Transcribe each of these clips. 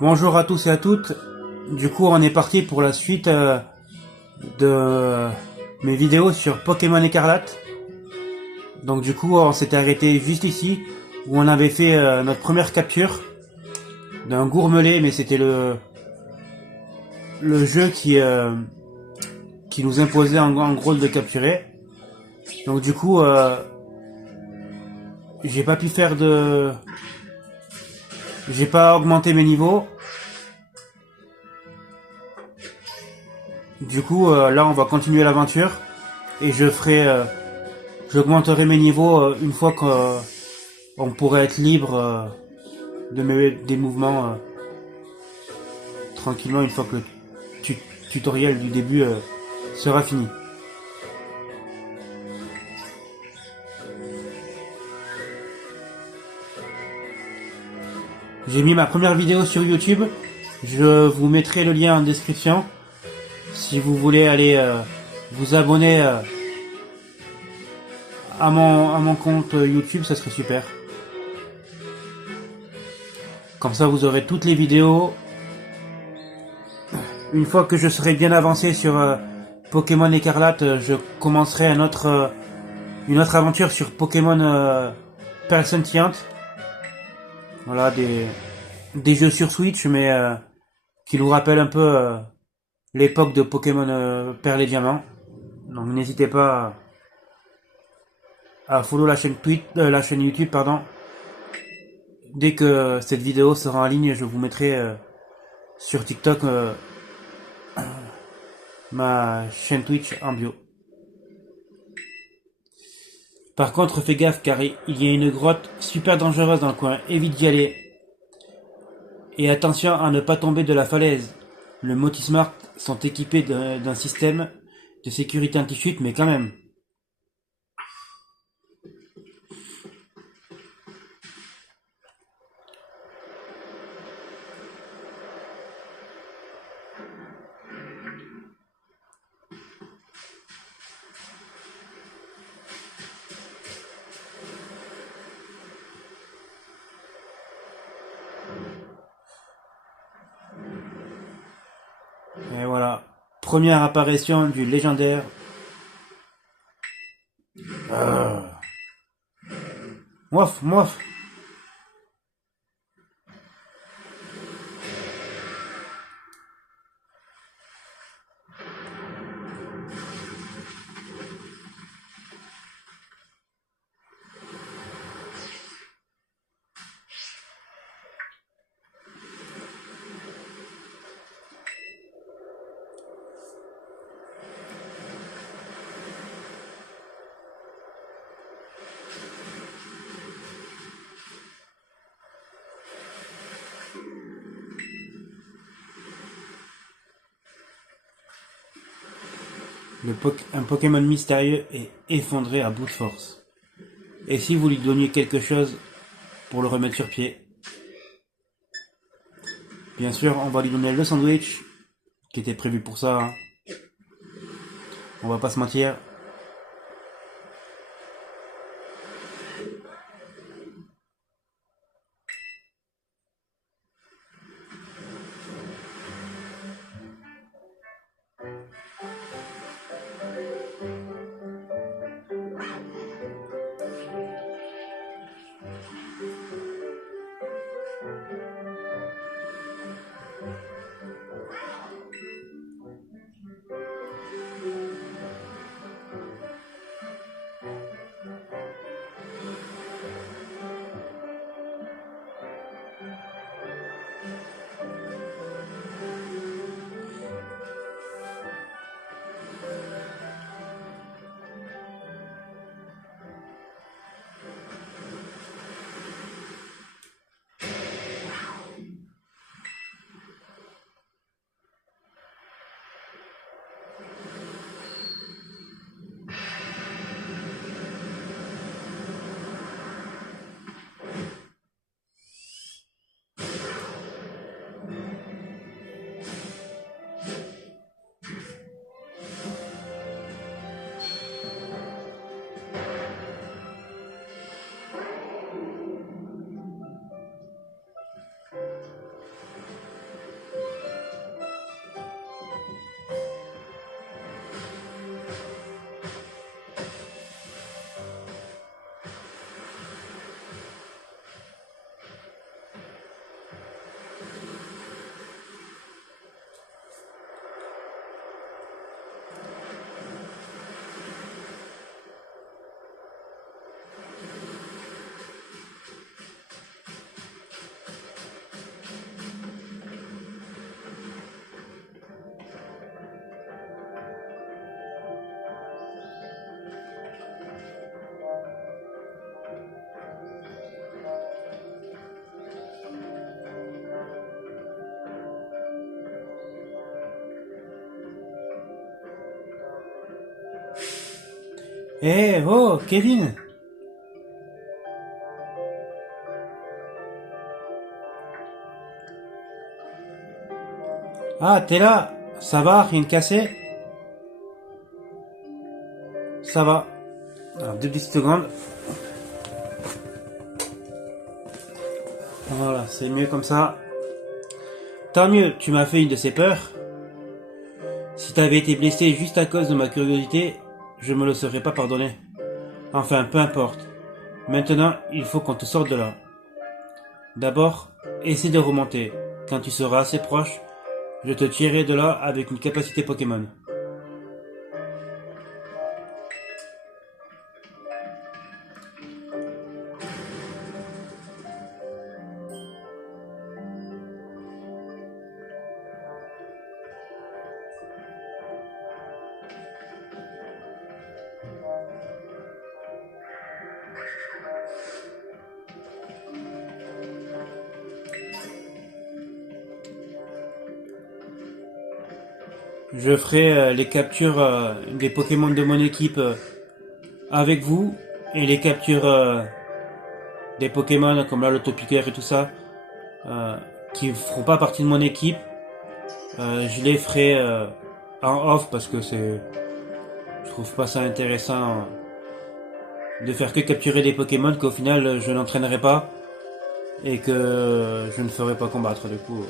Bonjour à tous et à toutes. Du coup, on est parti pour la suite de mes vidéos sur Pokémon Écarlate. Donc du coup, on s'était arrêté juste ici où on avait fait notre première capture d'un gourmelet, mais c'était le jeu qui nous imposait en gros de le capturer. Donc du coup, j'ai pas pu faire de, j'ai pas augmenté mes niveaux. Du coup, là, on va continuer l'aventure et j'augmenterai mes niveaux une fois qu'on pourrait être libre des mouvements tranquillement une fois que le tutoriel du début sera fini. J'ai mis ma première vidéo sur YouTube. Je vous mettrai le lien en description. Si vous voulez aller vous abonner à mon compte YouTube, ça serait super. Comme ça, vous aurez toutes les vidéos. Une fois que je serai bien avancé sur Pokémon Écarlate, je commencerai une autre aventure sur Pokémon Pearl Sentient. Voilà, des jeux sur Switch, mais qui nous rappellent un peu l'époque de Pokémon Perle et Diamant. Donc n'hésitez pas à follow la chaîne YouTube, pardon. Dès que cette vidéo sera en ligne, je vous mettrai sur TikTok ma chaîne Twitch en bio. Par contre, fais gaffe car il y a une grotte super dangereuse dans le coin, évite d'y aller. Et attention à ne pas tomber de la falaise. Le Motismart sont équipés d'un système de sécurité anti-chute, mais quand même. Et voilà. Première apparition du légendaire. Moif, moif. Un Pokémon mystérieux est effondré à bout de force. Et si vous lui donniez quelque chose pour le remettre sur pied? Bien sûr, on va lui donner le sandwich, qui était prévu pour ça. Hein. On va pas se mentir. Eh, oh, Kevin! Ah, t'es là? Ça va, rien de cassé? Ça va. Alors, 2 petites secondes. Voilà, c'est mieux comme ça. Tant mieux, tu m'as fait une de ces peurs. Si t'avais été blessé juste à cause de ma curiosité, je me le serais pas pardonné. Enfin, peu importe. Maintenant, il faut qu'on te sorte de là. D'abord, essaie de remonter. Quand tu seras assez proche, je te tirerai de là avec une capacité Pokémon. Je ferai les captures des Pokémon de mon équipe avec vous et les captures des Pokémon comme là le Topiqueur et tout ça euh, qui ne feront pas partie de mon équipe. Je les ferai en off parce que je trouve pas ça intéressant de faire que capturer des Pokémon qu'au final je n'entraînerai pas et que je ne ferai pas combattre du coup.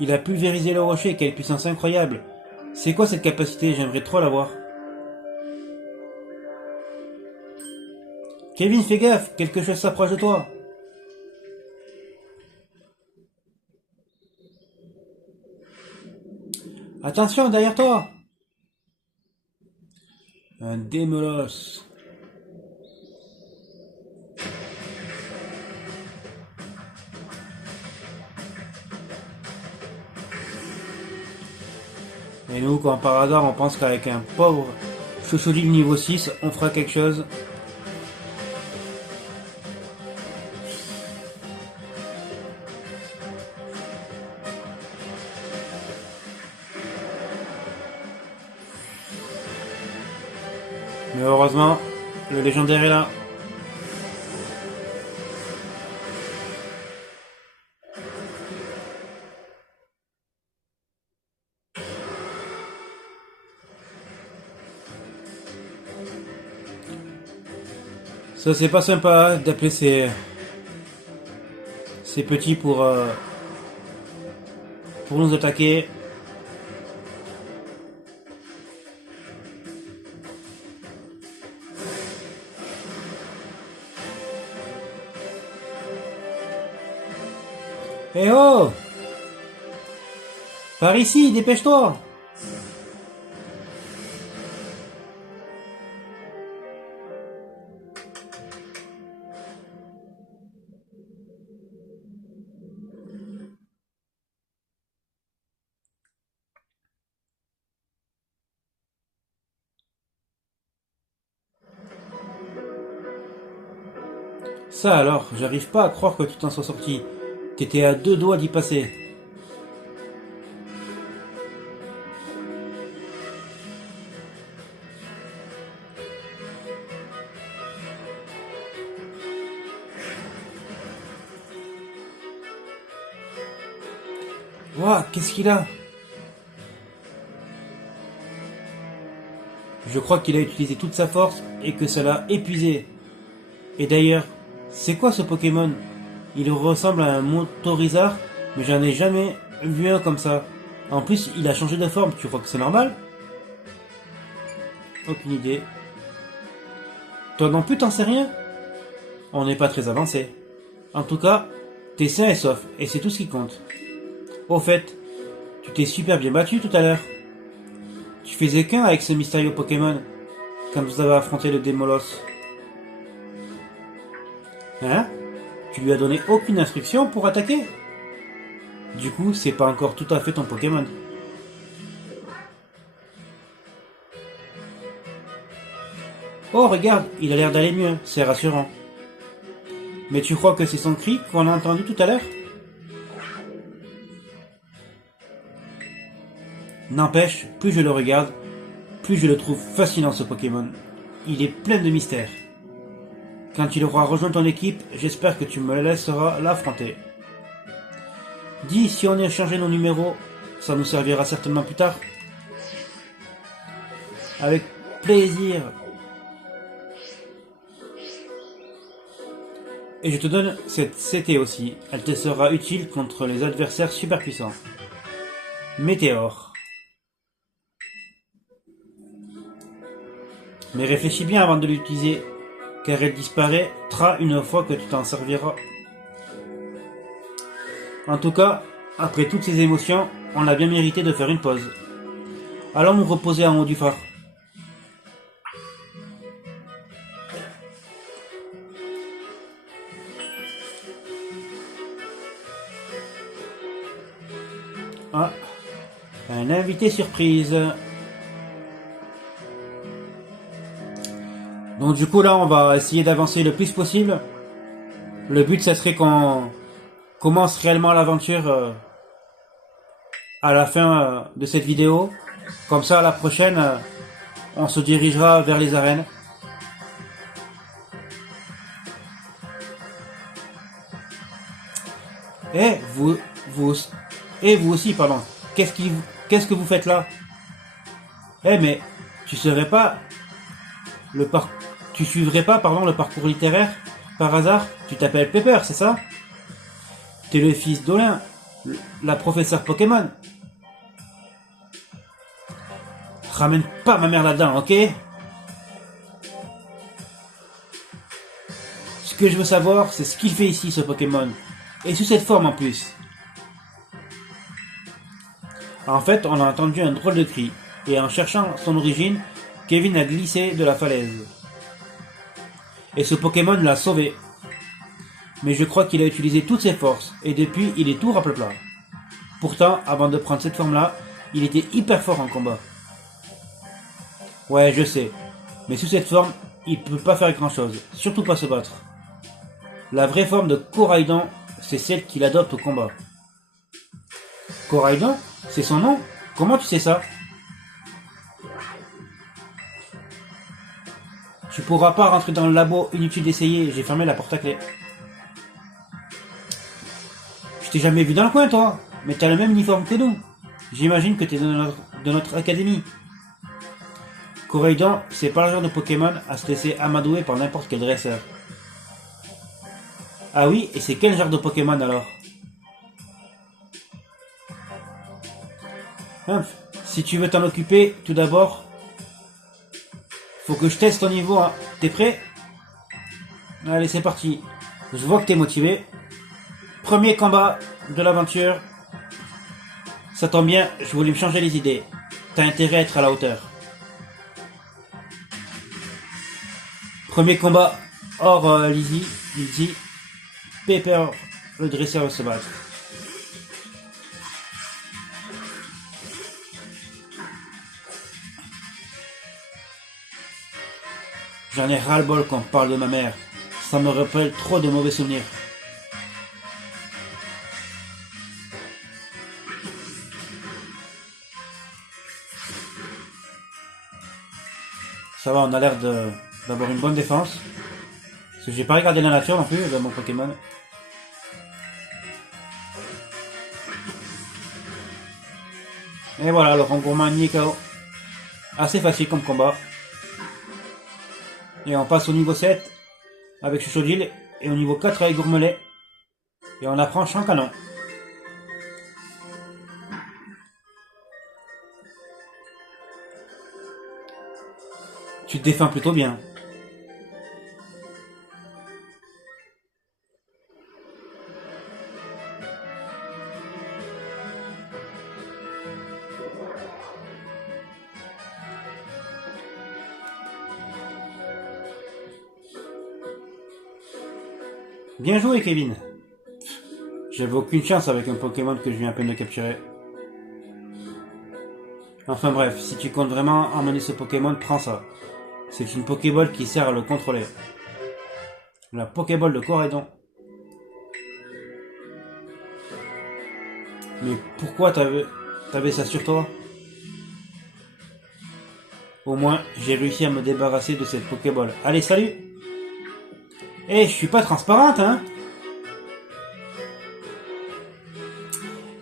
Il a pulvérisé le rocher, quelle puissance incroyable. C'est quoi cette capacité? J'aimerais trop l'avoir. Kevin, fais gaffe, quelque chose s'approche de toi. Attention, derrière toi. Un Démolos. Et nous, quand par hasard, on pense qu'avec un pauvre Chouchouli niveau 6, on fera quelque chose. Mais heureusement, le légendaire est là. Ça, c'est pas sympa d'appeler ces petits pour nous attaquer. Eh oh! Par ici, dépêche-toi! Ça alors, j'arrive pas à croire que tu t'en sois sorti. T'étais à 2 doigts d'y passer. Ouah, qu'est-ce qu'il a? Je crois qu'il a utilisé toute sa force et que ça l'a épuisé. Et d'ailleurs, c'est quoi ce Pokémon? Il ressemble à un Motorizard, mais j'en ai jamais vu un comme ça. En plus, il a changé de forme, tu crois que c'est normal? Aucune idée. Toi non plus t'en sais rien? On n'est pas très avancé. En tout cas, t'es sain et sauf, et c'est tout ce qui compte. Au fait, tu t'es super bien battu tout à l'heure. Tu faisais qu'un avec ce mystérieux Pokémon quand vous avez affronté le Démolos. Hein? Tu lui as donné aucune instruction pour attaquer? Du coup, c'est pas encore tout à fait ton Pokémon. Oh, regarde, il a l'air d'aller mieux, c'est rassurant. Mais tu crois que c'est son cri qu'on a entendu tout à l'heure? N'empêche, plus je le regarde, plus je le trouve fascinant ce Pokémon. Il est plein de mystères. Quand il aura rejoint ton équipe, j'espère que tu me laisseras l'affronter. Dis, si on échangeait nos numéros, ça nous servira certainement plus tard. Avec plaisir. Et je te donne cette CT aussi. Elle te sera utile contre les adversaires super puissants. Météore. Mais réfléchis bien avant de l'utiliser, car elle disparaîtra une fois que tu t'en serviras. En tout cas, après toutes ces émotions, on a bien mérité de faire une pause. Allons nous reposer en haut du phare. Ah, un invité surprise. Donc du coup là, on va essayer d'avancer le plus possible. Le but, ça serait qu'on commence réellement l'aventure à la fin de cette vidéo. Comme ça, à la prochaine, on se dirigera vers les arènes. Et vous, et vous aussi, pardon. Qu'est-ce que vous faites là? Eh mais, tu serais pas le par, tu suivrais pas, pardon, le parcours littéraire par hasard? Tu t'appelles Pepper, c'est ça? T'es le fils d'Olin, la professeure Pokémon. Ramène pas ma mère là-dedans, ok? Ce que je veux savoir, c'est ce qu'il fait ici, ce Pokémon. Et sous cette forme en plus. En fait, on a entendu un drôle de cri, et en cherchant son origine, Kevin a glissé de la falaise. Et ce Pokémon l'a sauvé. Mais je crois qu'il a utilisé toutes ses forces, et depuis, il est tout raplapla. Pourtant, avant de prendre cette forme-là, il était hyper fort en combat. Ouais, je sais. Mais sous cette forme, il peut pas faire grand-chose, surtout pas se battre. La vraie forme de Koraidon, c'est celle qu'il adopte au combat. Koraidon? C'est son nom? Comment tu sais ça? Tu pourras pas rentrer dans le labo, inutile d'essayer, j'ai fermé la porte à clé. Je t'ai jamais vu dans le coin, toi. Mais t'as le même uniforme que nous. J'imagine que t'es de notre académie. Koraidon, c'est pas le genre de Pokémon à se laisser amadouer par n'importe quel dresseur. Ah oui, et c'est quel genre de Pokémon alors? Si tu veux t'en occuper, tout d'abord, faut que je teste ton niveau. Hein. T'es prêt? Allez, c'est parti. Je vois que t'es motivé. Premier combat de l'aventure. Ça tombe bien, je voulais me changer les idées. T'as intérêt à être à la hauteur. Premier combat hors Lizzie. Pepper, le dresseur, va se battre. J'en ai ras-le-bol qu'on parle de ma mère. Ça me rappelle trop de mauvais souvenirs. Ça va, on a l'air d'avoir une bonne défense. Parce que j'ai pas regardé la nature non plus de mon Pokémon. Et voilà, le Rongourmand KO. Assez facile comme combat. Et on passe au niveau 7 avec Chuchodil et au niveau 4 avec Gourmelet. Et on apprend Champ Canon. Tu te défends plutôt bien. Bien joué, Kevin. J'avais aucune chance avec un Pokémon que je viens à peine de capturer. Enfin bref, si tu comptes vraiment emmener ce Pokémon, prends ça. C'est une Pokéball qui sert à le contrôler. La Pokéball de Corédon. Mais pourquoi t'avais ça sur toi? Au moins, j'ai réussi à me débarrasser de cette Pokéball. Allez, salut! Eh, je suis pas transparente, hein?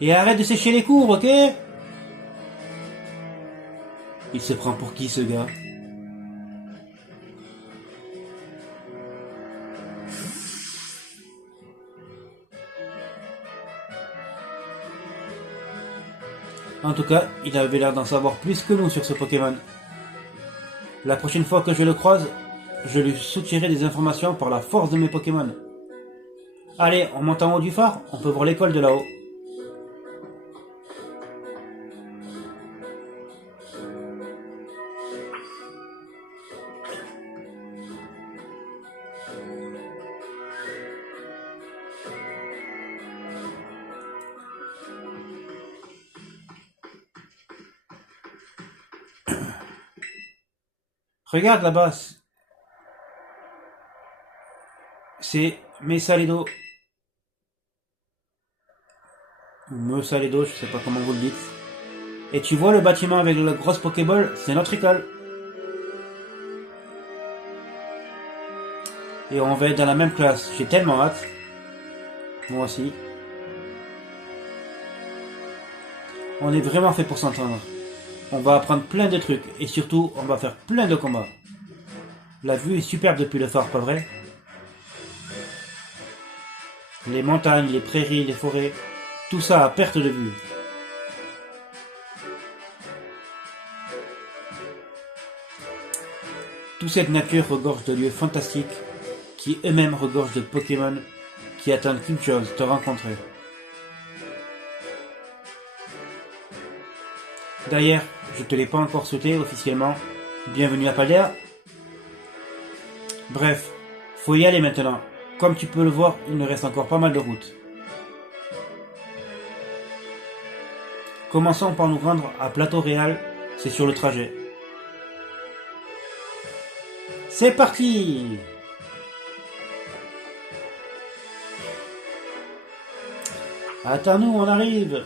Et arrête de sécher les cours, ok? Il se prend pour qui, ce gars? En tout cas, il avait l'air d'en savoir plus que nous sur ce Pokémon. La prochaine fois que je le croise, je lui soutirerai des informations par la force de mes Pokémon. Allez, on monte en haut du phare, on peut voir l'école de là-haut. Regarde là-bas, c'est Mesaledo. Ou Mesaledo, je sais pas comment vous le dites. Et tu vois le bâtiment avec la grosse Pokéball, c'est notre école. Et on va être dans la même classe, j'ai tellement hâte. Moi aussi. On est vraiment fait pour s'entendre. On va apprendre plein de trucs, et surtout, on va faire plein de combats. La vue est superbe depuis le phare, pas vrai? Les montagnes, les prairies, les forêts, tout ça à perte de vue. Toute cette nature regorge de lieux fantastiques, qui eux-mêmes regorgent de Pokémon, qui attendent qu'une chose, te rencontrer. D'ailleurs, je te l'ai pas encore souhaité officiellement. Bienvenue à Paldea. Bref, faut y aller maintenant. Comme tu peux le voir, il nous reste encore pas mal de route. Commençons par nous rendre à Plateau Réal, c'est sur le trajet. C'est parti! Attends-nous, on arrive!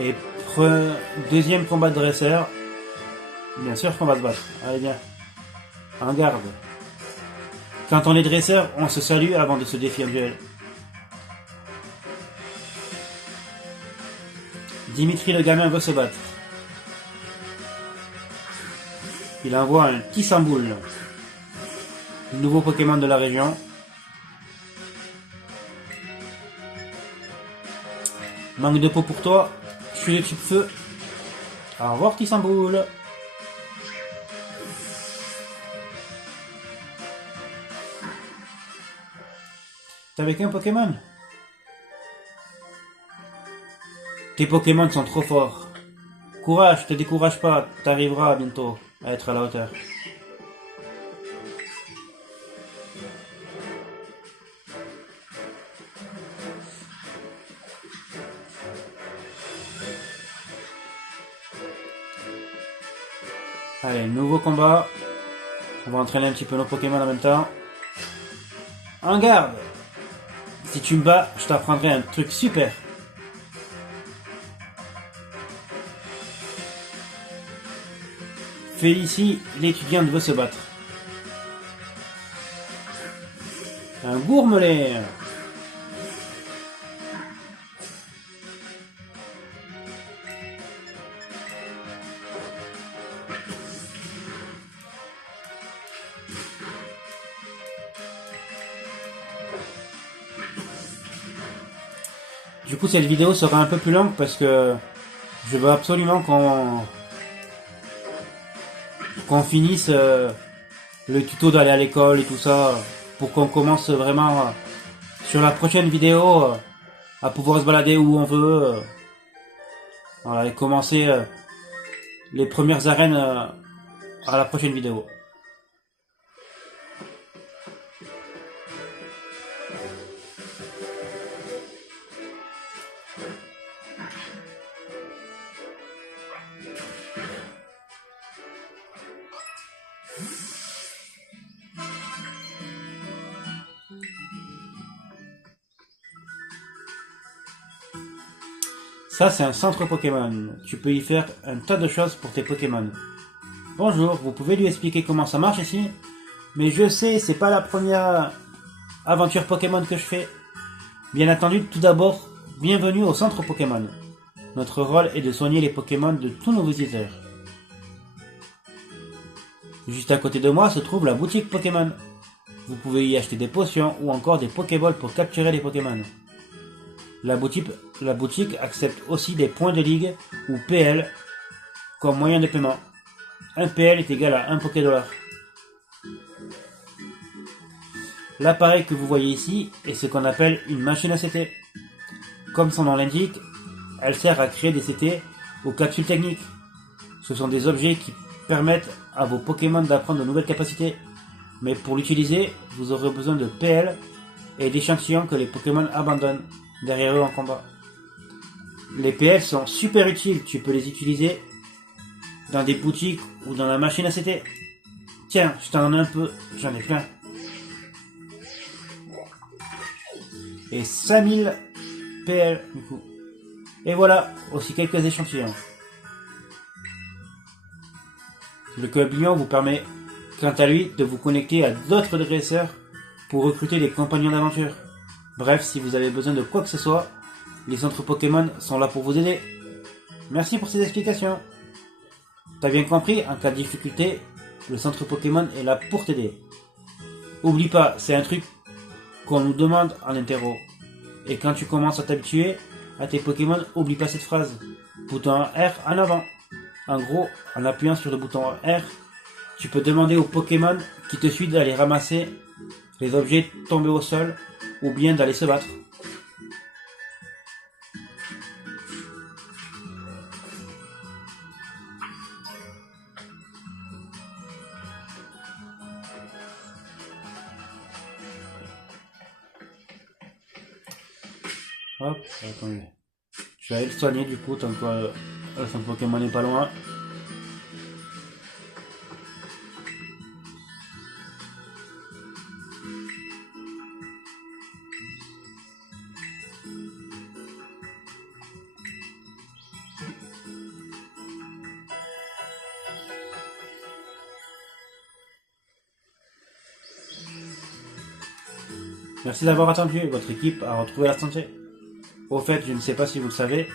Et deuxième combat de dresseur. Bien sûr qu'on va se battre. Allez bien. En garde. Quand on est dresseur, on se salue avant de se défier en duel. Dimitri le gamin veut se battre. Il envoie un petit Samboul. Nouveau Pokémon de la région. Manque de peau pour toi. Je suis de type feu. Au revoir, petit Samboul. T'as avec un Pokémon? Tes Pokémon sont trop forts. Courage, te décourage pas, t'arriveras bientôt à être à la hauteur. Allez, nouveau combat. On va entraîner un petit peu nos Pokémon en même temps. En garde! Si tu me bats, je t'apprendrai un truc super. Félicie, l'étudiante veut se battre. Un Gourmelet. Du coup, cette vidéo sera un peu plus longue parce que je veux absolument qu'on finisse le tuto d'aller à l'école et tout ça pour qu'on commence vraiment sur la prochaine vidéo à pouvoir se balader où on veut. Voilà, et commencer les premières arènes à la prochaine vidéo. Ça, c'est un centre Pokémon. Tu peux y faire un tas de choses pour tes Pokémon. Bonjour, vous pouvez lui expliquer comment ça marche ici? Mais je sais, c'est pas la première aventure Pokémon que je fais. Bien entendu, tout d'abord, bienvenue au centre Pokémon. Notre rôle est de soigner les Pokémon de tous nos visiteurs. Juste à côté de moi se trouve la boutique Pokémon. Vous pouvez y acheter des potions ou encore des Pokéballs pour capturer les Pokémon. La boutique accepte aussi des points de ligue ou PL comme moyen de paiement. Un PL est égal à 1 Pokédollar. L'appareil que vous voyez ici est ce qu'on appelle une machine à CT. Comme son nom l'indique, elle sert à créer des CT ou capsules techniques. Ce sont des objets qui permettent à vos Pokémon d'apprendre de nouvelles capacités. Mais pour l'utiliser, vous aurez besoin de PL et d'échantillons que les Pokémon abandonnent derrière eux en combat. Les PL sont super utiles, tu peux les utiliser dans des boutiques ou dans la machine à CT. Tiens, je t'en donne un peu, j'en ai plein. Et 5000 PL du coup. Et voilà, aussi quelques échantillons. Le club Lyon vous permet, quant à lui, de vous connecter à d'autres dresseurs pour recruter des compagnons d'aventure. Bref, si vous avez besoin de quoi que ce soit, les centres Pokémon sont là pour vous aider. Merci pour ces explications. T'as bien compris, en cas de difficulté, le centre Pokémon est là pour t'aider. Oublie pas, c'est un truc qu'on nous demande en interro. Et quand tu commences à t'habituer à tes Pokémon, oublie pas cette phrase. Bouton R en avant. En gros, en appuyant sur le bouton R, tu peux demander au Pokémon qui te suit d'aller ramasser les objets tombés au sol ou bien d'aller se battre. Hop, attendez. Je vais aller le soigner du coup tant que son Pokémon n'est pas loin. Merci d'avoir attendu, votre équipe a retrouvé la santé. Au fait, je ne sais pas si vous le savez,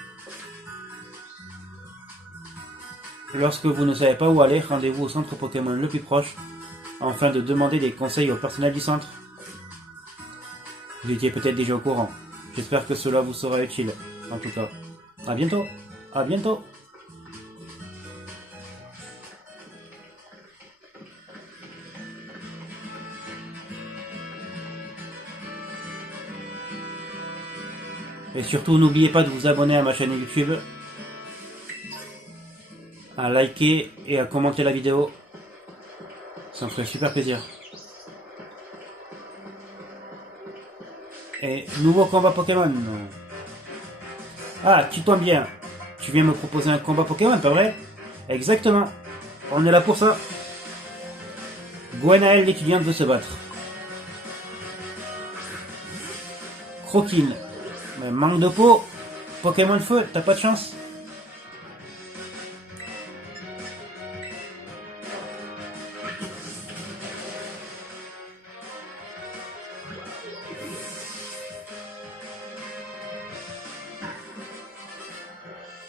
lorsque vous ne savez pas où aller, rendez-vous au centre Pokémon le plus proche afin de demander des conseils au personnel du centre. Vous étiez peut-être déjà au courant. J'espère que cela vous sera utile. En tout cas, à bientôt. À bientôt. Et surtout, n'oubliez pas de vous abonner à ma chaîne YouTube, à liker et à commenter la vidéo. Ça me ferait super plaisir. Et nouveau combat Pokémon. Ah, tu tombes bien. Tu viens me proposer un combat Pokémon, pas vrai? Exactement. On est là pour ça. Gwenaël, l'étudiante, veut se battre. Croquine. Mais manque de peau. Pokémon feu, t'as pas de chance.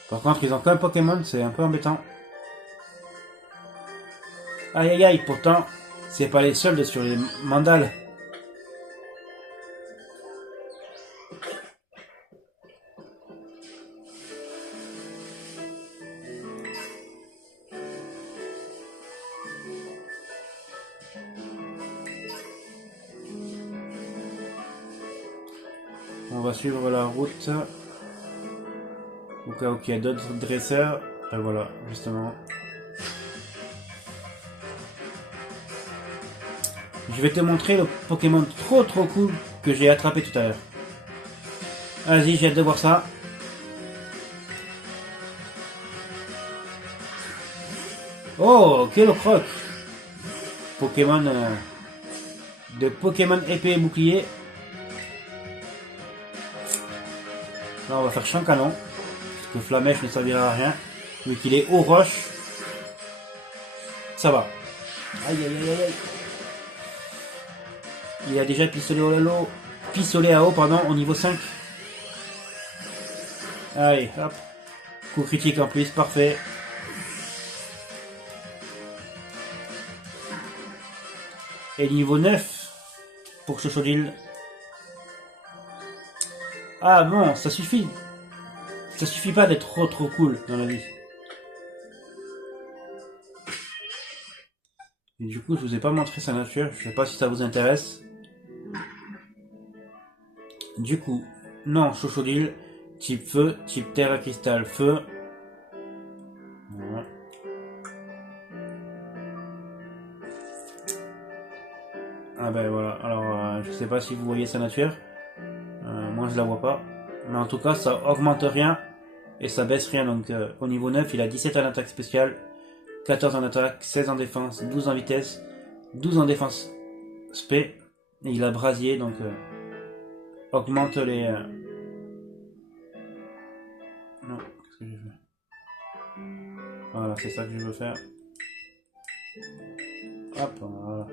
Par contre, ils ont qu'un Pokémon, c'est un peu embêtant. Aïe aïe aïe, pourtant, c'est pas les soldes sur les mandales. On va suivre la route. Au cas où il y a d'autres dresseurs. Et voilà, justement. Je vais te montrer le Pokémon trop cool que j'ai attrapé tout à l'heure. Vas-y, j'ai hâte de voir ça. Oh, quel croc! Pokémon de Pokémon épée et bouclier. Là, on va faire champ canon. Parce que Flamèche ne servira à rien. Vu qu'il est aux roches. Ça va. Aïe aïe aïe aïe aïe. Il a déjà pistolet à eau, pardon, au niveau 5. Allez, hop. Coup critique en plus, parfait. Et niveau 9 pour Chochodile. Ah bon, ça suffit. Ça suffit pas d'être trop cool dans la vie. Et du coup, je vous ai pas montré sa nature. Je sais pas si ça vous intéresse. Du coup, non, Chochodile, type feu, type terre à cristal, feu. Voilà. Ah ben voilà, alors je sais pas si vous voyez sa nature. Moi je la vois pas. Mais en tout cas, ça augmente rien et ça baisse rien. Donc au niveau 9, il a 17 en attaque spéciale, 14 en attaque, 16 en défense, 12 en vitesse, 12 en défense spé. Et il a brasier, donc augmente les... Non, qu'est-ce que j'ai fait? Voilà, c'est ça que je veux faire. Hop, voilà.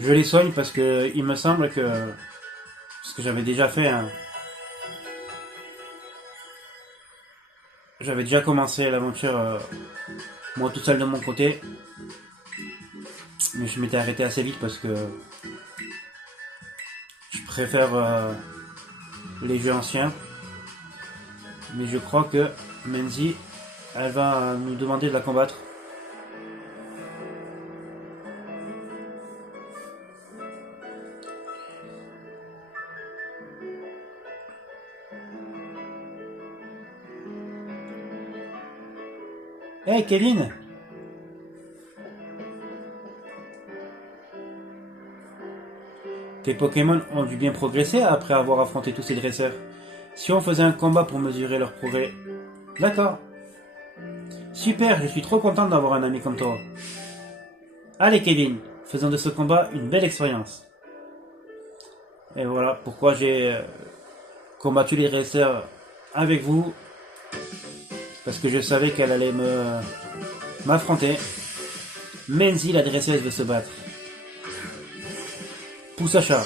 Je les soigne parce que il me semble que... Parce que j'avais déjà fait un... J'avais déjà commencé l'aventure moi tout seul de mon côté. Mais je m'étais arrêté assez vite parce que... Je préfère les jeux anciens. Mais je crois que Menzi, elle va nous demander de la combattre. Hey Kevin! Tes Pokémon ont dû bien progresser après avoir affronté tous ces dresseurs. Si on faisait un combat pour mesurer leur progrès... D'accord. Super, je suis trop content d'avoir un ami comme toi. Allez Kevin, faisons de ce combat une belle expérience. Et voilà pourquoi j'ai combattu les dresseurs avec vous. Parce que je savais qu'elle allait m'affronter. Menzi, la dresseuse, veut se battre. Pousse à chat.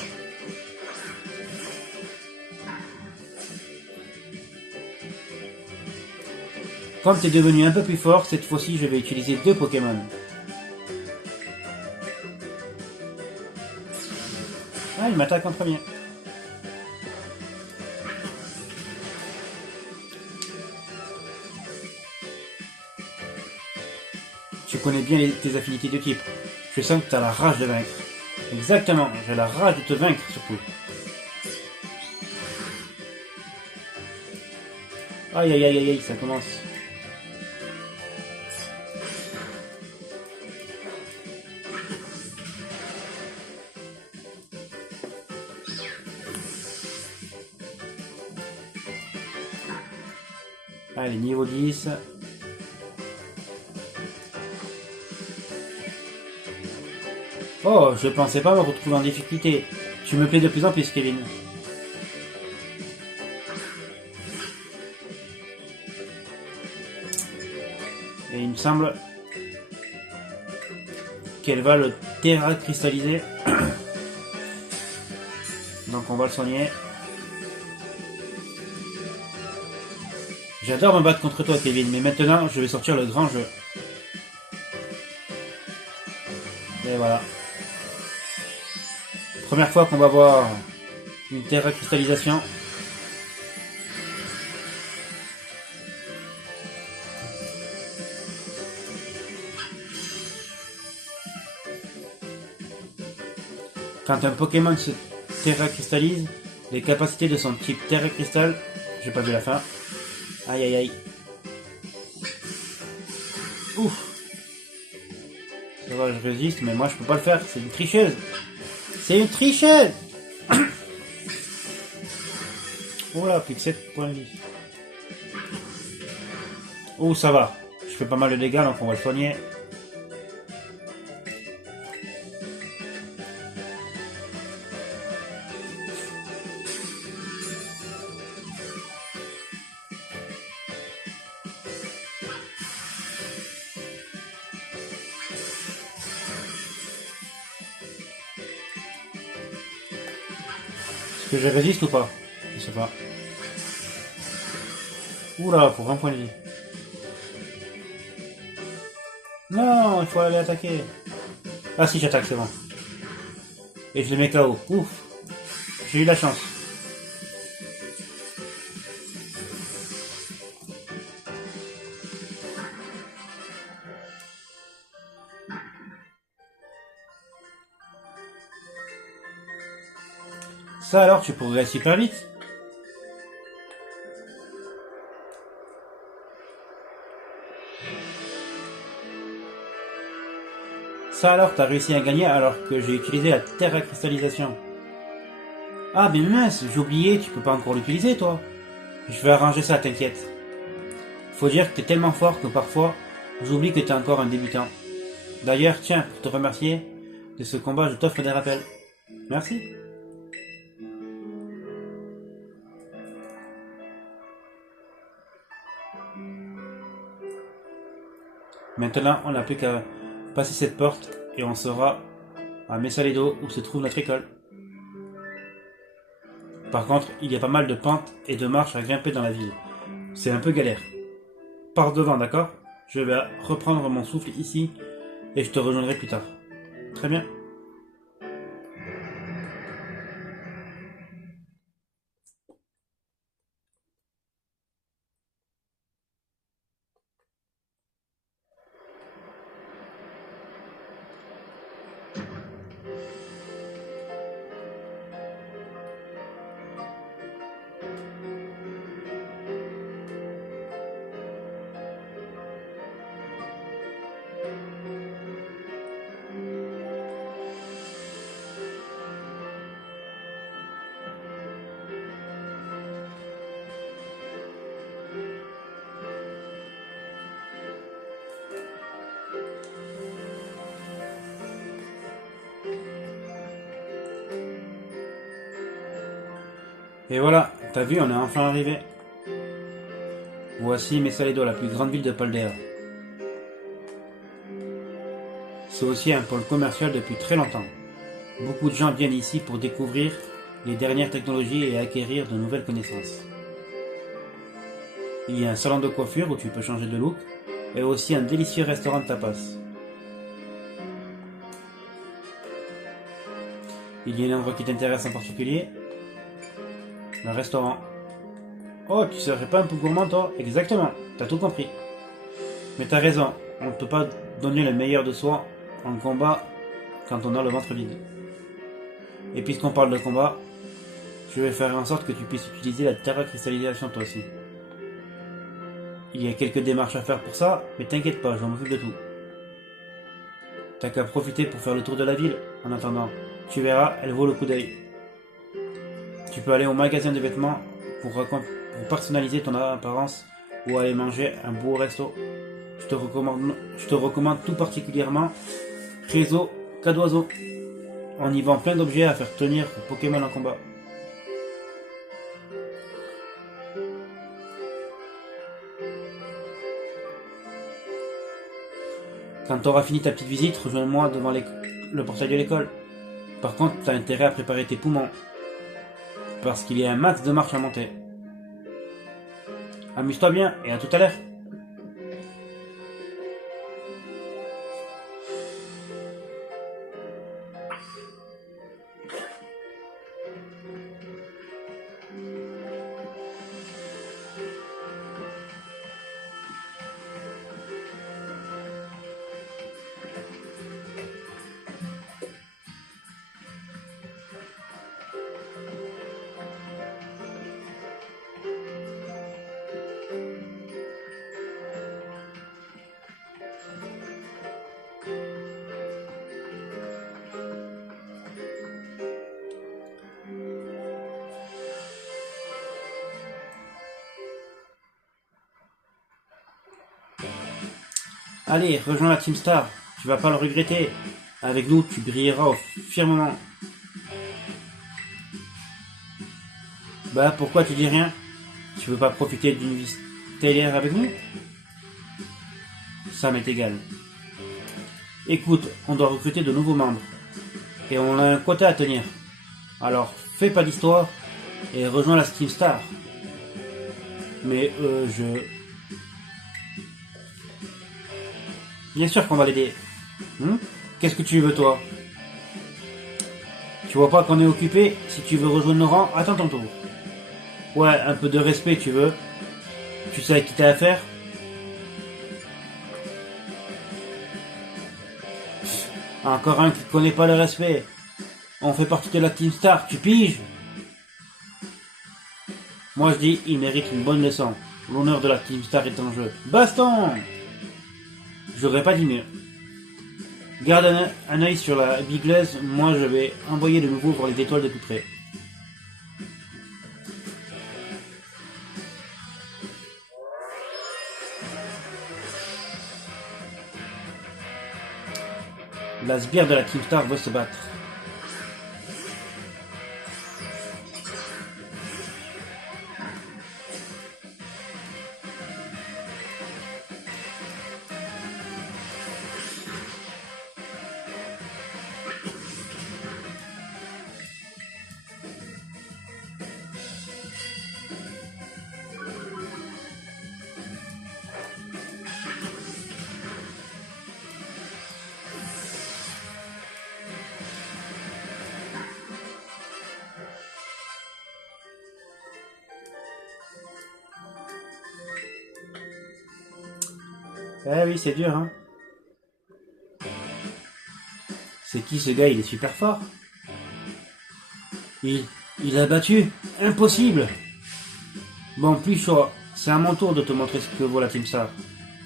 Comme tu es devenu un peu plus fort, cette fois-ci je vais utiliser 2 Pokémon. Ah, il m'attaque en premier. Tu connais bien tes affinités de type. Je sens que tu as la rage de vaincre. Exactement, j'ai la rage de te vaincre surtout. Aïe aïe aïe aïe, ça commence. Allez, niveau 10. Oh, je pensais pas me retrouver en difficulté. Tu me plais de plus en plus, Kevin. Et il me semble qu'elle va le terra cristalliser. Donc on va le soigner. J'adore me battre contre toi, Kevin, mais maintenant, je vais sortir le grand jeu. Et voilà. Première fois qu'on va voir une terra cristallisation. Quand un Pokémon se terra cristallise, les capacités de son type terra cristal, j'ai pas vu la fin. Aïe aïe aïe. Ouf. Ça va, je résiste, mais moi je peux pas le faire, c'est une tricheuse. C'est une tricheuse. Oh là, plus que 7 points de vie. Oh, ça va. Je fais pas mal de dégâts, donc on va le soigner. Est-ce que je résiste ou pas? Je sais pas. Oula, pour 20 points de vie. Non, il faut aller attaquer. Ah si, j'attaque, c'est bon. Et je les mets KO. Ouf. J'ai eu la chance. Ça alors, tu progresses super vite. Ça alors, t'as réussi à gagner alors que j'ai utilisé la terre à cristallisation. Ah mais mince, j'ai oublié, tu peux pas encore l'utiliser toi. Je vais arranger ça, t'inquiète. Faut dire que t'es tellement fort que parfois, j'oublie que t'es encore un débutant. D'ailleurs, tiens, pour te remercier de ce combat, je t'offre des rappels. Merci. Maintenant, on n'a plus qu'à passer cette porte et on sera à Mesaledo où se trouve notre école. Par contre, il y a pas mal de pentes et de marches à grimper dans la ville. C'est un peu galère. Pars devant, d'accord? Je vais reprendre mon souffle ici et je te rejoindrai plus tard. Très bien. Et voilà, t'as vu, on est enfin arrivé. Voici Mesaledo, la plus grande ville de Paldea. C'est aussi un pôle commercial depuis très longtemps. Beaucoup de gens viennent ici pour découvrir les dernières technologies et acquérir de nouvelles connaissances. Il y a un salon de coiffure où tu peux changer de look et aussi un délicieux restaurant de tapas. Il y a un endroit qui t'intéresse en particulier? Le restaurant. Oh, tu serais pas un peu gourmand toi? Exactement, t'as tout compris. Mais t'as raison, on ne peut pas donner le meilleur de soi en combat quand on a le ventre vide. Et puisqu'on parle de combat, je vais faire en sorte que tu puisses utiliser la terra cristallisation toi aussi. Il y a quelques démarches à faire pour ça, mais t'inquiète pas, je m'en occupe de tout. T'as qu'à profiter pour faire le tour de la ville. En attendant, tu verras, elle vaut le coup d'œil. Tu peux aller au magasin de vêtements pour personnaliser ton apparence ou aller manger un beau resto. Je te recommande tout particulièrement Réseau Cadoiseau. On y vend plein d'objets à faire tenir Pokémon en combat. Quand t'auras fini ta petite visite, rejoins-moi devant le portail de l'école. Par contre, t'as intérêt à préparer tes poumons, parce qu'il y a un max de marche à monter. Amuse-toi bien et à tout à l'heure. Allez, rejoins la Team Star. Tu vas pas le regretter. Avec nous, tu brilleras au firmament. Bah, pourquoi tu dis rien? Tu veux pas profiter d'une vie stellaire avec nous? Ça m'est égal. Écoute, on doit recruter de nouveaux membres. Et on a un quota à tenir. Alors, fais pas d'histoire et rejoins la Team Star. Mais Bien sûr qu'on va l'aider. Qu'est-ce que tu veux, toi? Tu vois pas qu'on est occupé? Si tu veux rejoindre nos rangs, attends ton tour. Ouais, un peu de respect, tu veux? Tu sais à qui t'as affaire? Encore un qui connaît pas le respect. On fait partie de la Team Star, tu piges? Moi je dis, il mérite une bonne leçon. L'honneur de la Team Star est en jeu. Baston! J'aurais pas dit mieux. Garde un œil sur la bigleuse, moi je vais envoyer de nouveau voir les étoiles de tout près. La sbire de la Team Star veut se battre. Eh oui, c'est dur, hein. C'est qui ce gars? Il est super fort. Il, il a battu. Impossible. Bon, plus chaud. C'est à mon tour de te montrer ce que vaut la Team Star.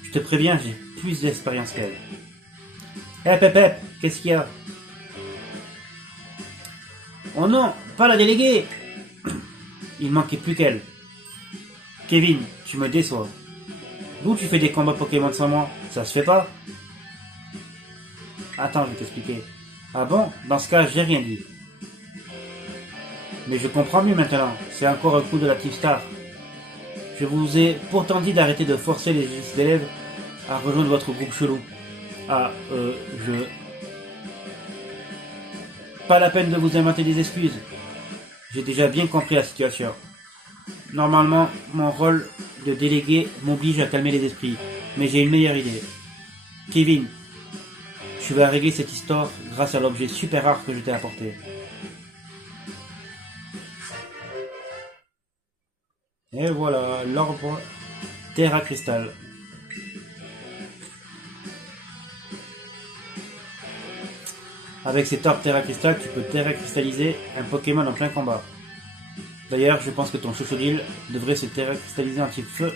Je te préviens, j'ai plus d'expérience qu'elle. Hep, qu'est-ce qu'il y a? Oh non, pas la déléguée. Il manquait plus qu'elle. Kevin, tu me déçois. D'où tu fais des combats Pokémon sans moi? Ça se fait pas? Attends, je vais t'expliquer. Ah bon? Dans ce cas, j'ai rien dit. Mais je comprends mieux maintenant. C'est encore un coup de la Team Star. Je vous ai pourtant dit d'arrêter de forcer les élèves à rejoindre votre groupe chelou. Ah, Pas la peine de vous inventer des excuses. J'ai déjà bien compris la situation. Normalement, mon rôle de délégué m'oblige à calmer les esprits. Mais j'ai une meilleure idée. Kevin, tu vas régler cette histoire grâce à l'objet super rare que je t'ai apporté. Et voilà, l'arbre Terra Cristal. Avec cet arbre Terra Cristal, tu peux Terra Cristalliser un Pokémon en plein combat. D'ailleurs, je pense que ton Chochodile devrait se Terra Cristalliser en type feu.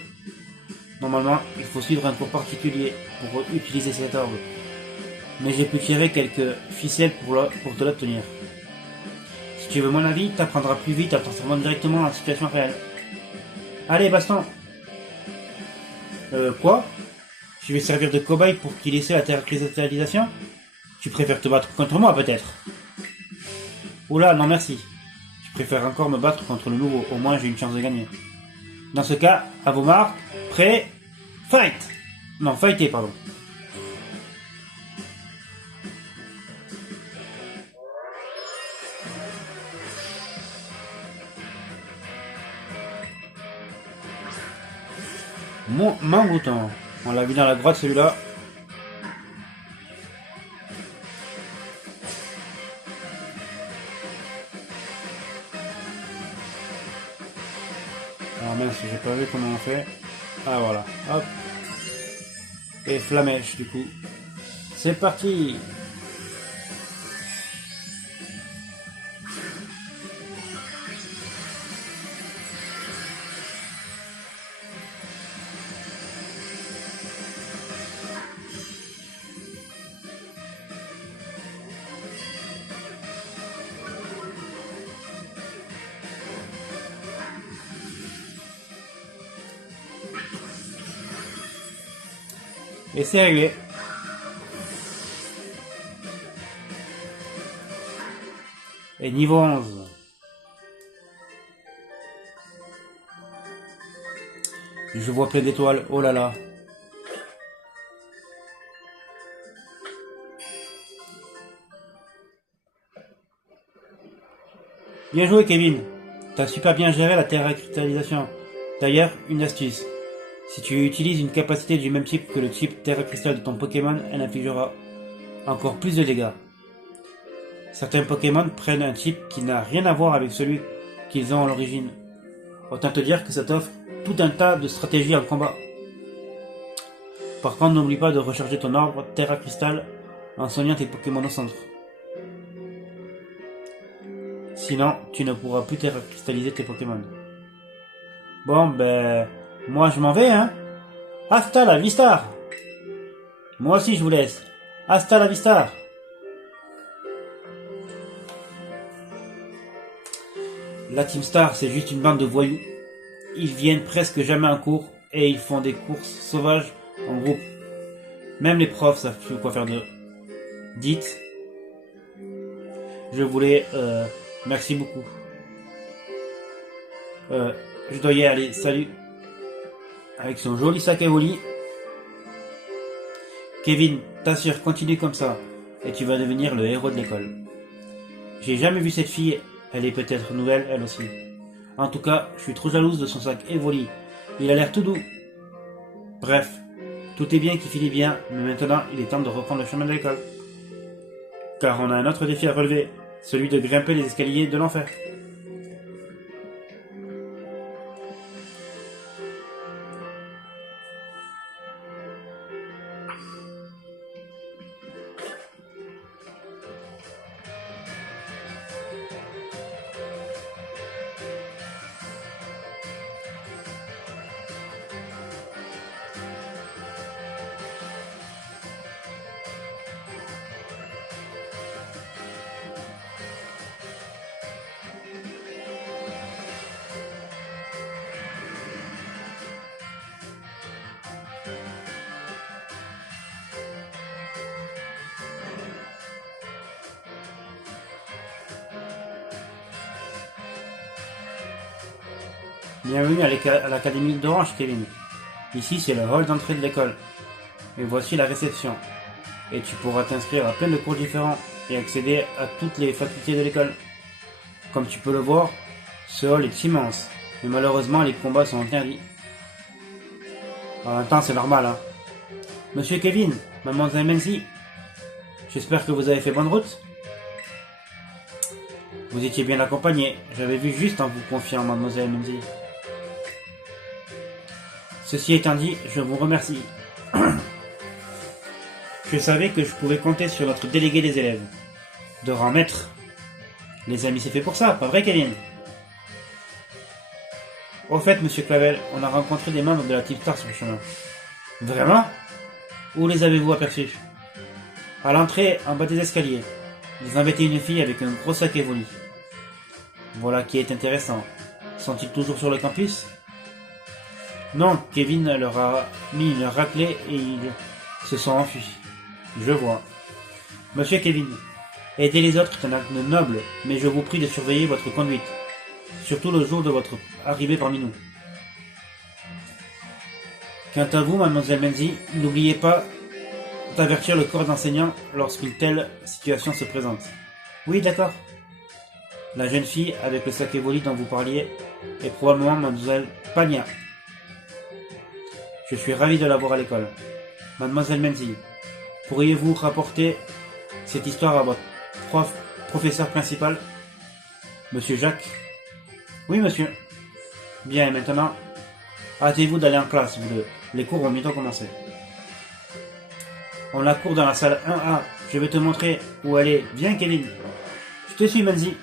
Normalement, il faut suivre un cours particulier pour utiliser cet orbe. Mais j'ai pu tirer quelques ficelles pour te l'obtenir. Si tu veux mon avis, t'apprendras plus vite en transformant directement en situation réelle. Allez, baston! Quoi? Tu veux servir de cobaye pour qu'il essaie la Terra Cristallisation? Tu préfères te battre contre moi, peut-être? Oula, non merci. Je préfère encore me battre contre le nouveau, au moins j'ai une chance de gagner. Dans ce cas, à vos marques, prêts, fight! Non, fighter, pardon. Mon Mangouton. On l'a vu dans la grotte celui-là. Ah mince, j'ai pas vu comment on fait. Ah voilà, hop. Et flamèche du coup. C'est parti. Et c'est réglé. Et niveau 11. Je vois plein d'étoiles, oh là là. Bien joué Kevin. T'as super bien géré la terra-cristallisation. D'ailleurs, une astuce. Si tu utilises une capacité du même type que le type Terra Cristal de ton Pokémon, elle infligera encore plus de dégâts. Certains Pokémon prennent un type qui n'a rien à voir avec celui qu'ils ont à l'origine. Autant te dire que ça t'offre tout un tas de stratégies en combat. Par contre, n'oublie pas de recharger ton arbre Terra Cristal en soignant tes Pokémon au centre. Sinon, tu ne pourras plus Terra Cristalliser tes Pokémon. Bon, ben, moi je m'en vais, hein. Hasta la vista. Moi aussi je vous laisse. Hasta la vista. La Team Star, c'est juste une bande de voyous. Ils viennent presque jamais en cours et ils font des courses sauvages en groupe. Même les profs savent plus quoi faire d'eux. Dites, je voulais... merci beaucoup. Je dois y aller, salut. Avec son joli sac à Wally. Kevin, t'assure, continue comme ça, et tu vas devenir le héros de l'école. J'ai jamais vu cette fille, elle est peut-être nouvelle, elle aussi. En tout cas, je suis trop jalouse de son sac Evoli. Il a l'air tout doux. Bref, tout est bien qui finit bien, mais maintenant il est temps de reprendre le chemin de l'école. Car on a un autre défi à relever, celui de grimper les escaliers de l'enfer. Bienvenue à l'Académie d'Orange, Kevin. Ici, c'est le hall d'entrée de l'école. Et voici la réception. Et tu pourras t'inscrire à plein de cours différents et accéder à toutes les facultés de l'école. Comme tu peux le voir, ce hall est immense. Mais malheureusement, les combats sont interdits. En même temps, c'est normal, hein. Monsieur Kevin, mademoiselle Menzi, j'espère que vous avez fait bonne route. Vous étiez bien accompagné. J'avais vu juste en vous confiant, mademoiselle Menzi. Ceci étant dit, je vous remercie. Je savais que je pouvais compter sur notre délégué des élèves. De rang maître. Les amis, c'est fait pour ça, pas vrai, Kevin? Au fait, monsieur Clavel, on a rencontré des membres de la Team Star sur le chemin. Vraiment? Où les avez-vous aperçus? À l'entrée, en bas des escaliers. Ils embêtaient une fille avec un gros sac Evoli. Voilà qui est intéressant. Sont-ils toujours sur le campus? Non, Kevin leur a mis une raclée et ils se sont enfuis. Je vois. Monsieur Kevin, aidez les autres est un acte noble, mais je vous prie de surveiller votre conduite. Surtout le jour de votre arrivée parmi nous. Quant à vous, mademoiselle Menzi, n'oubliez pas d'avertir le corps d'enseignant lorsqu'une telle situation se présente. Oui, d'accord. La jeune fille avec le sac Evoli dont vous parliez est probablement mademoiselle Pagna. Je suis ravi de la voir à l'école. Mademoiselle Menzi, pourriez-vous rapporter cette histoire à votre professeur principal? Monsieur Jacques? Oui, monsieur. Bien, et maintenant, hâtez-vous d'aller en classe, vous deux. Les cours vont bientôt commencer. On a cours dans la salle 1A. Je vais te montrer où elle est. Viens, Kevin. Je te suis, Menzi.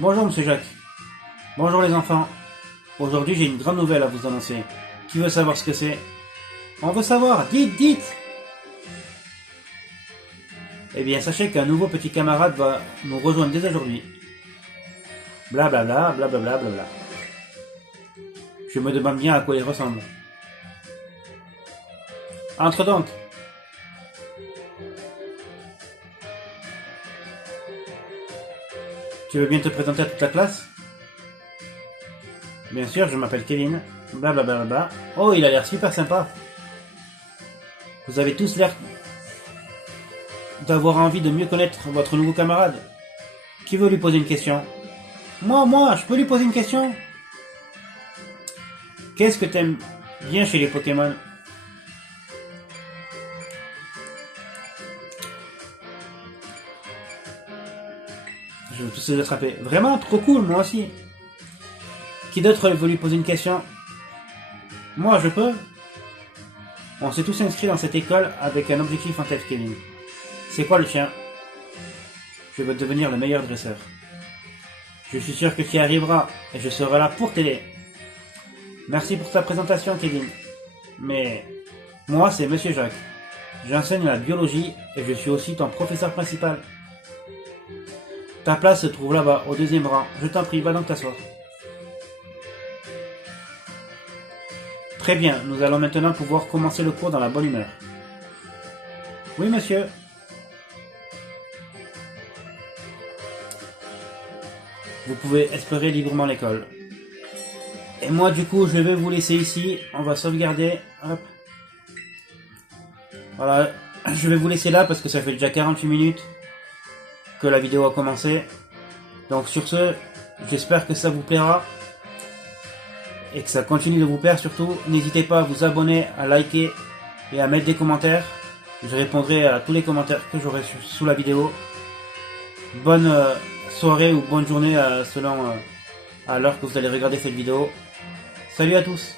Bonjour, monsieur Jacques. Bonjour, les enfants. Aujourd'hui, j'ai une grande nouvelle à vous annoncer. Qui veut savoir ce que c'est? On veut savoir. Dites. Eh bien, sachez qu'un nouveau petit camarade va nous rejoindre dès aujourd'hui. Blablabla, blablabla, blabla. Je me demande bien à quoi il ressemble. Entre donc. Tu veux bien te présenter à toute la classe? Bien sûr, je m'appelle Kevin. Blablabla. Oh, il a l'air super sympa. Vous avez tous l'air d'avoir envie de mieux connaître votre nouveau camarade. Qui veut lui poser une question? Moi, je peux lui poser une question? Qu'est-ce que t'aimes bien chez les Pokémon? Je veux tous les attraper. Vraiment, trop cool, moi aussi. Qui d'autre veut lui poser une question? Moi, je peux. On s'est tous inscrits dans cette école avec un objectif en tête, Kevin. C'est quoi le tien? Je veux devenir le meilleur dresseur. Je suis sûr que tu y arriveras et je serai là pour t'aider. Merci pour ta présentation, Kevin. Mais moi, c'est Monsieur Jacques. J'enseigne la biologie et je suis aussi ton professeur principal. Ta place se trouve là-bas, au deuxième rang. Je t'en prie, va donc t'asseoir. Très bien, nous allons maintenant pouvoir commencer le cours dans la bonne humeur. Oui, monsieur. Vous pouvez explorer librement l'école. Et moi, du coup, je vais vous laisser ici. On va sauvegarder. Hop. Voilà, je vais vous laisser là parce que ça fait déjà 48 minutes que la vidéo a commencé. Donc sur ce, j'espère que ça vous plaira. Et que ça continue de vous plaire surtout. N'hésitez pas à vous abonner, à liker et à mettre des commentaires. Je répondrai à tous les commentaires que j'aurai sous la vidéo. Bonne soirée ou bonne journée selon à l'heure que vous allez regarder cette vidéo. Salut à tous!